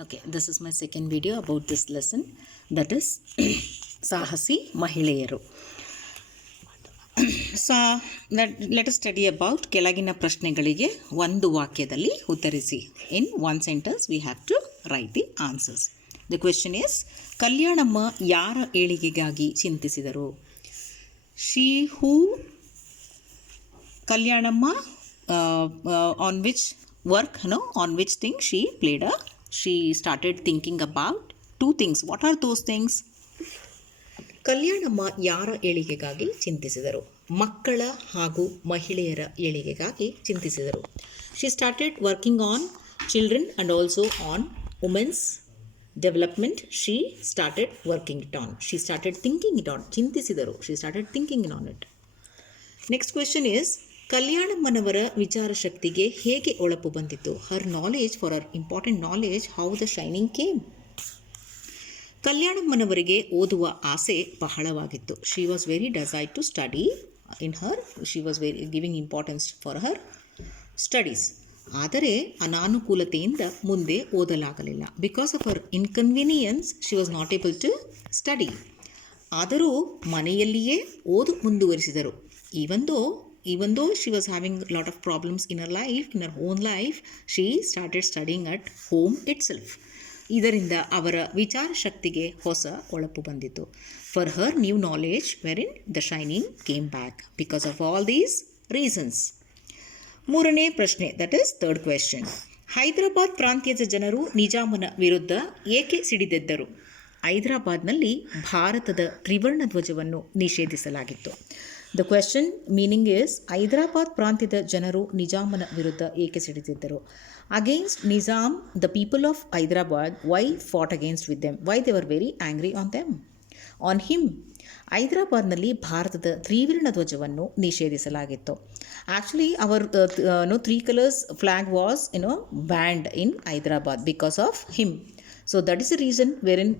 Okay, this is my second video about this lesson, that is Sahasi Mahileyaru. So let us study about ಕೆಳಗಿನ ಪ್ರಶ್ನೆಗಳಿಗೆ ಒಂದು ವಾಕ್ಯದಲ್ಲಿ ಉತ್ತರಿಸಿ. In one sentence we have to write the answers. The question is, Kalyanamma ಯಾರ ಏಳಿಗೆಗಾಗಿ ಚಿಂತಿಸಿದರು? She who Kalyanamma on which work, on which thing she started thinking about two things. What are those things? Kalyanamma ಯಾರ ಏಳಿಗೆಗಾಗಿ ಚಿಂತಿಸಿದರು? ಮಕ್ಕಳ ಹಾಗೂ ಮಹಿಳೆಯರ ಏಳಿಗೆಗಾಗಿ ಚಿಂತಿಸಿದರು. She started working on children and also on women's development. She started working it on. She started thinking it on. ಚಿಂತಿಸಿದರು. She started thinking on it. Next question is, ಕಲ್ಯಾಣಮ್ಮನವರ ವಿಚಾರ ಶಕ್ತಿಗೆ ಹೇಗೆ ಒಳಪು ಬಂದಿತು? Her knowledge, for her important knowledge, how the shining came. ಕಲ್ಯಾಣಮ್ಮನವರಿಗೆ ಓದುವ ಆಸೆ ಬಹಳವಾಗಿತ್ತು. She was very desired to study. She was very giving importance for her studies. ಆದರೆ ಅನಾನುಕೂಲತೆಯಿಂದ ಮುಂದೆ ಓದಲಾಗಲಿಲ್ಲ. Because of her inconvenience, she was not able to study. ಆದರೂ ಮನೆಯಲ್ಲಿಯೇ ಓದು ಮುಂದುವರಿಸಿದರು. Even though she was having a lot of problems in her own life, she started studying at home itself. ಇದರಿಂದ ಅವರ ವಿಚಾರ ಶಕ್ತಿಗೆ ಹೊಸ ಒಳಪು ಬಂದಿತು. For her new knowledge wherein the shining came back because of all these reasons. ಮೂರನೇ ಪ್ರಶ್ನೆ, that is third question. Hyderabad ಪ್ರಾಂತ್ಯದ ಜನರು ನಿಜಾಮನ ವಿರುದ್ಧ ಏಕೆ ಸಿಡಿದೆದ್ದರು? ಹೈದರಾಬಾದ್ನಲ್ಲಿ ಭಾರತದ ತ್ರಿವರ್ಣ ಧ್ವಜವನ್ನು ನಿಷೇಧಿಸಲಾಗಿತ್ತು. The question meaning is, Hyderabad ಪ್ರಾಂತ್ಯದ ಜನರು ನಿಜಾಮನ ವಿರುದ್ಧ ಏಕೆ ಸಿಡಿದಿದ್ದರು? Against Nizam, the people of Hyderabad, why fought against with them? Why they were very angry on them? On him. ಹೈದರಾಬಾದ್ನಲ್ಲಿ ಭಾರತದ ತ್ರಿವರ್ಣ ಧ್ವಜವನ್ನು ನಿಷೇಧಿಸಲಾಗಿತ್ತು. Actually, our three colors flag was banned in Hyderabad because of him. So that is the reason wherein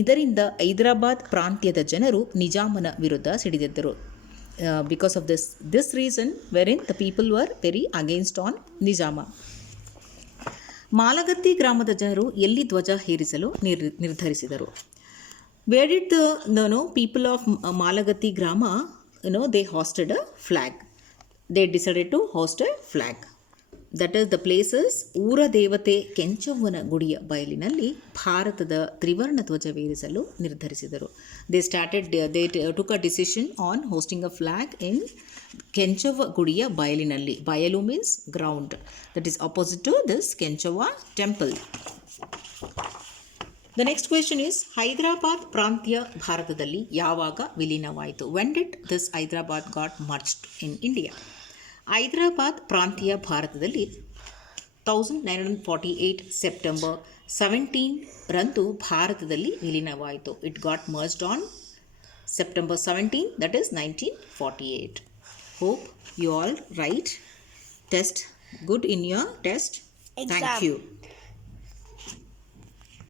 ಇದರಿಂದ ಹೈದರಾಬಾದ್ ಪ್ರಾಂತ್ಯದ ಜನರು ನಿಜಾಮನ ವಿರುದ್ಧ ಸಿಡಿದಿದ್ದರು. Because of this reason wherein the people were very against on Nizama. Malagatti ಗ್ರಾಮದ ಜನರು ಎಲ್ಲಿ ಧ್ವಜ ಹೇರಿಸಲು ನಿರ್ಧರಿಸಿದರು? Where did the people of Malagatti Grama, they hosted a flag. They decided to host a flag. That is the places ಊರ ದೇವತೆ ಕೆಂಚವ್ವನ ಗುಡಿಯ ಬಯಲಿನಲ್ಲಿ ಭಾರತದ ತ್ರಿವರ್ಣ ಧ್ವಜವೇರಿಸಲು ನಿರ್ಧರಿಸಿದರು. They took a decision on hosting a flag in Kenchavva ಗುಡಿಯ ಬಯಲಿನಲ್ಲಿ. ಬಯಲು means ground. That is opposite to this Kenchavva temple. The next question is, Hyderabad ಪ್ರಾಂತ್ಯ ಭಾರತದಲ್ಲಿ ಯಾವಾಗ ವಿಲೀನವಾಯಿತು? When did this Hyderabad got merged in India? Hyderabad ಪ್ರಾಂತ್ಯ ಭಾರತದಲ್ಲಿ 1948 ಸೆಪ್ಟೆಂಬರ್ 17 ರಂದು ಭಾರತದಲ್ಲಿ ವಿಲೀನವಾಯಿತು. It got merged on September 17, that is 1948. Hope you all write test good in your test. Exam. Thank you.